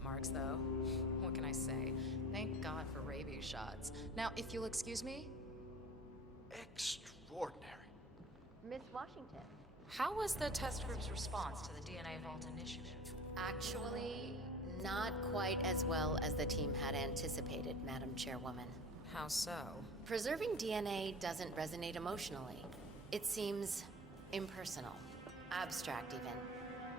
hit marks, though. What can I say? Thank God for rabies shots. Now, if you'll excuse me. Extraordinary. Miss Washington. How was the test group's response to the DNA Vault initiative? Actually, not quite as well as the team had anticipated, Madam Chairwoman. How so? Preserving DNA doesn't resonate emotionally. It seems impersonal, abstract even.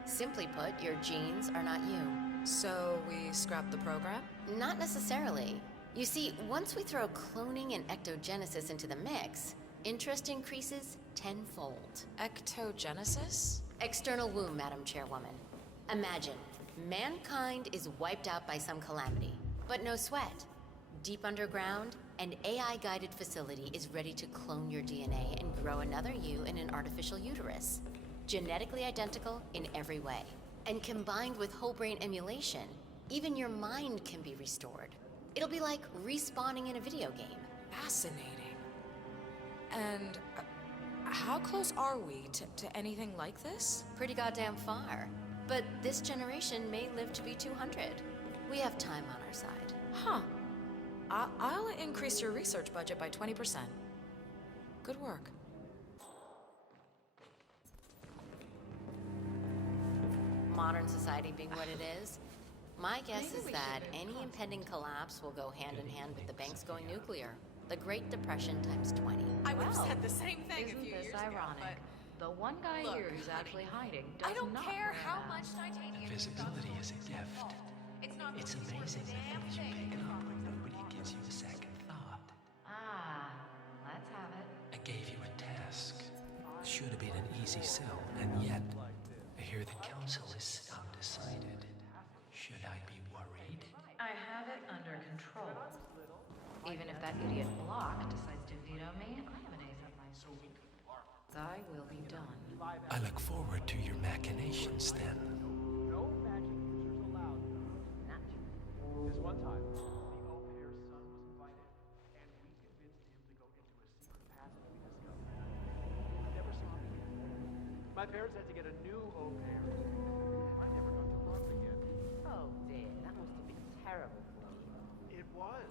Simply put, your genes are not you. So we scrap the program? Not necessarily. You see, once we throw cloning and ectogenesis into the mix, interest increases tenfold. Ectogenesis? External womb, Madam Chairwoman. Imagine, mankind is wiped out by some calamity, but no sweat. Deep underground, an AI-guided facility is ready to clone your DNA and grow another you in an artificial uterus. Genetically identical in every way. And combined with whole brain emulation, even your mind can be restored. It'll be like respawning in a video game. Fascinating. And how close are we to anything like this? Pretty goddamn far. But this generation may live to be 200. We have time on our side. Huh. I'll increase your research budget by 20%. Good work. Modern society being what it is, my guess is that any impending collapse will go hand in hand with the banks going nuclear. The Great Depression times 20. I would have said the same thing a Isn't few this years ironic? ago, The one guy Look, here who's honey, actually hiding but does I don't not care wear how a much mask. titanium. Invisibility is a gift. It's amazing the things you pick up when nobody gives you a second thought. Ah, let's have it. I gave you a task. Should have been an easy sell, and yet I hear the council is undecided. Should I be worried? I have it under control. Even if that idiot Block decides to veto me, I have an ace up my sleeve. Thy will be done. I look forward to your machinations then. No magic users allowed. This one time, the au pair's son was invited, and we convinced him to go into a secret passage we discovered. I never saw him again. My parents had to get a new au pair. I never got to run again. Oh dear, that must have been terrible for you. It was.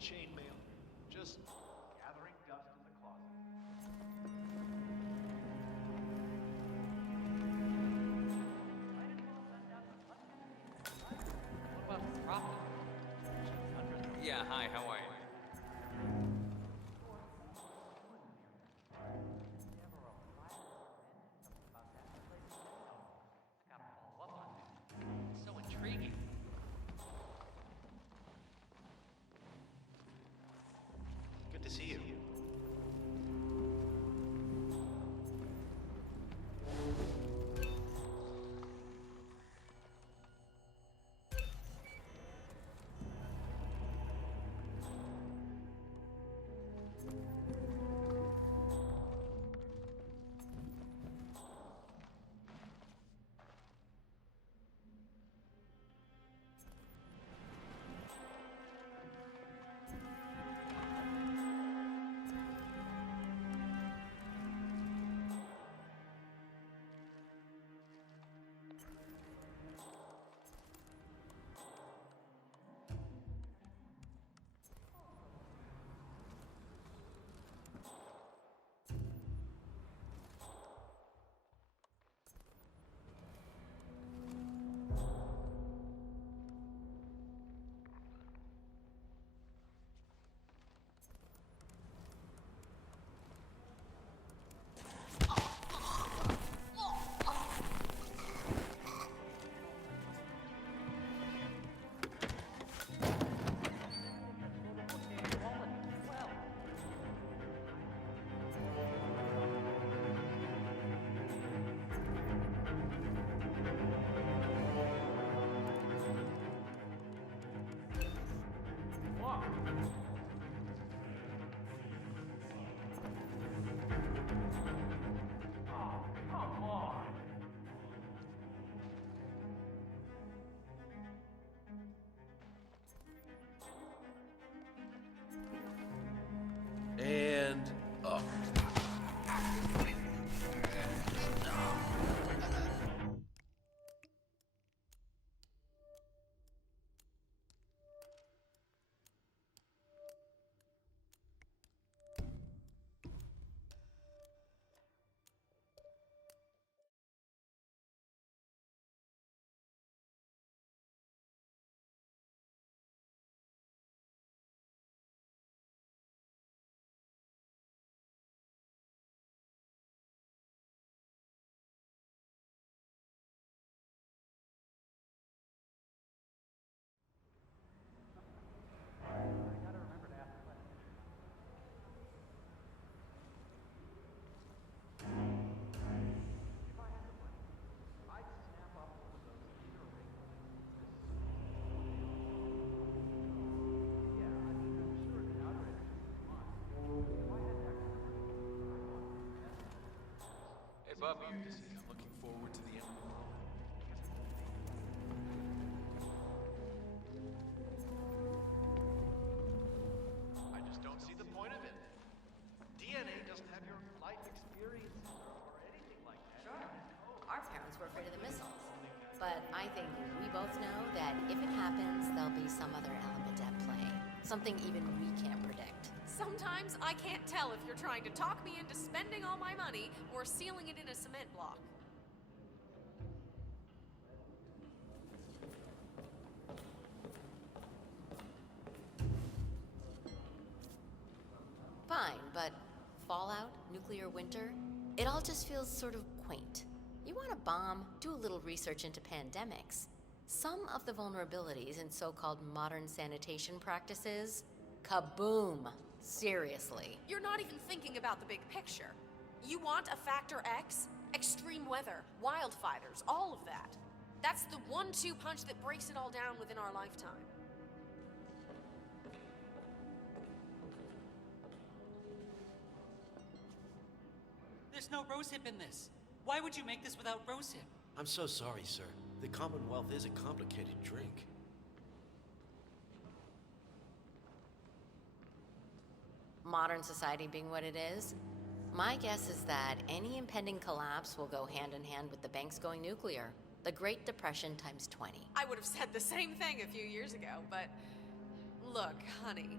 chainmail. Just gathering dust in the closet. What about profit? Yeah, hi, how are you? So intriguing. Good to see you. And up. Hey, Bubby, I'm looking forward to the end of the world. I just don't see the point of it. DNA doesn't have your life experiences or anything like that. Sure. Our parents were afraid of the missiles. But I think we both know that if it happens, there'll be some other element at play. Something even we can't predict. Sometimes I can't tell if you're trying to talk me into spending all my money or sealing it in a cement block. Fine, but fallout, nuclear winter, it all just feels sort of quaint. You want to bomb, do a little research into pandemics. Some of the vulnerabilities in so-called modern sanitation practices, kaboom! Seriously. You're not even thinking about the big picture. You want a Factor X? Extreme weather, wildfires, all of that. That's the 1-2 punch that breaks it all down within our lifetime. There's no rosehip in this. Why would you make this without rosehip? I'm so sorry, sir. The Commonwealth is a complicated drink. Modern society being what it is, my guess is that any impending collapse will go hand in hand with the banks going nuclear. The Great Depression times 20. I would have said the same thing a few years ago, but Look, honey,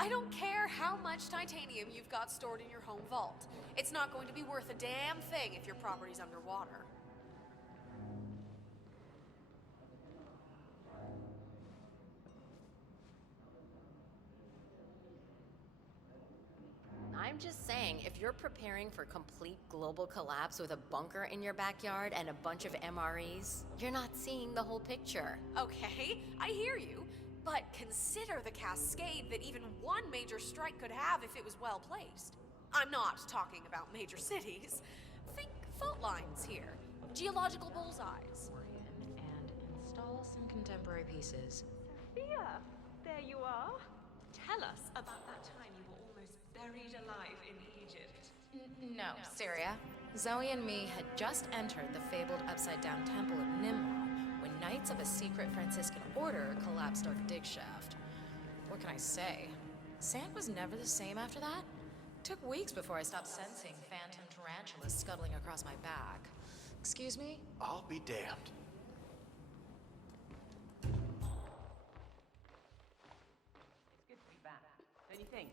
I don't care how much titanium you've got stored in your home vault. It's not going to be worth a damn thing if your property's underwater. I'm just saying, if you're preparing for complete global collapse with a bunker in your backyard and a bunch of MREs, you're not seeing the whole picture. Okay, I hear you, but consider the cascade that even one major strike could have if it was well placed. I'm not talking about major cities. Think fault lines here, geological bullseyes. And install some contemporary pieces. Sophia, there you are. Tell us about that time you were almost buried alive in Egypt. No, Syria. Zoe and me had just entered the fabled upside-down temple of Nimrod when knights of a secret Franciscan order collapsed our dig shaft. What can I say? Sand was never the same after that. Took weeks before I stopped sensing phantom tarantulas scuttling across my back. Excuse me? I'll be damned. It's good to be back, don't you think?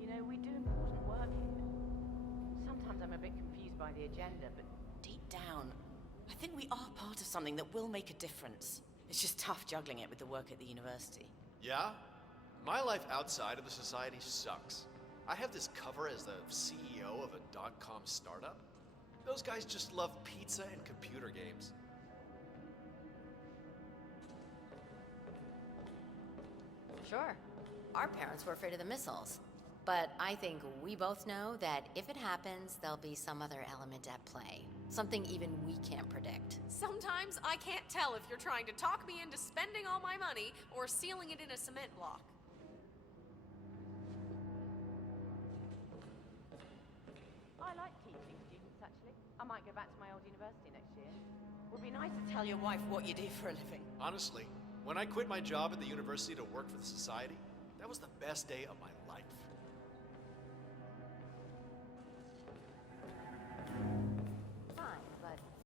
You know, we do important work here. Sometimes I'm a bit confused by the agenda, but deep down, I think we are part of something that will make a difference. It's just tough juggling it with the work at the university. Yeah? My life outside of the society sucks. I have this cover as the CEO of a .com startup. Those guys just love pizza and computer games. Sure, our parents were afraid of the missiles. But I think we both know that if it happens, there'll be some other element at play. Something even we can't predict. Sometimes I can't tell if you're trying to talk me into spending all my money or sealing it in a cement block. I like teaching students, actually. I might go back to my old university next year. Would be nice to tell your wife what you do for a living. Honestly, when I quit my job at the university to work for the society, that was the best day of my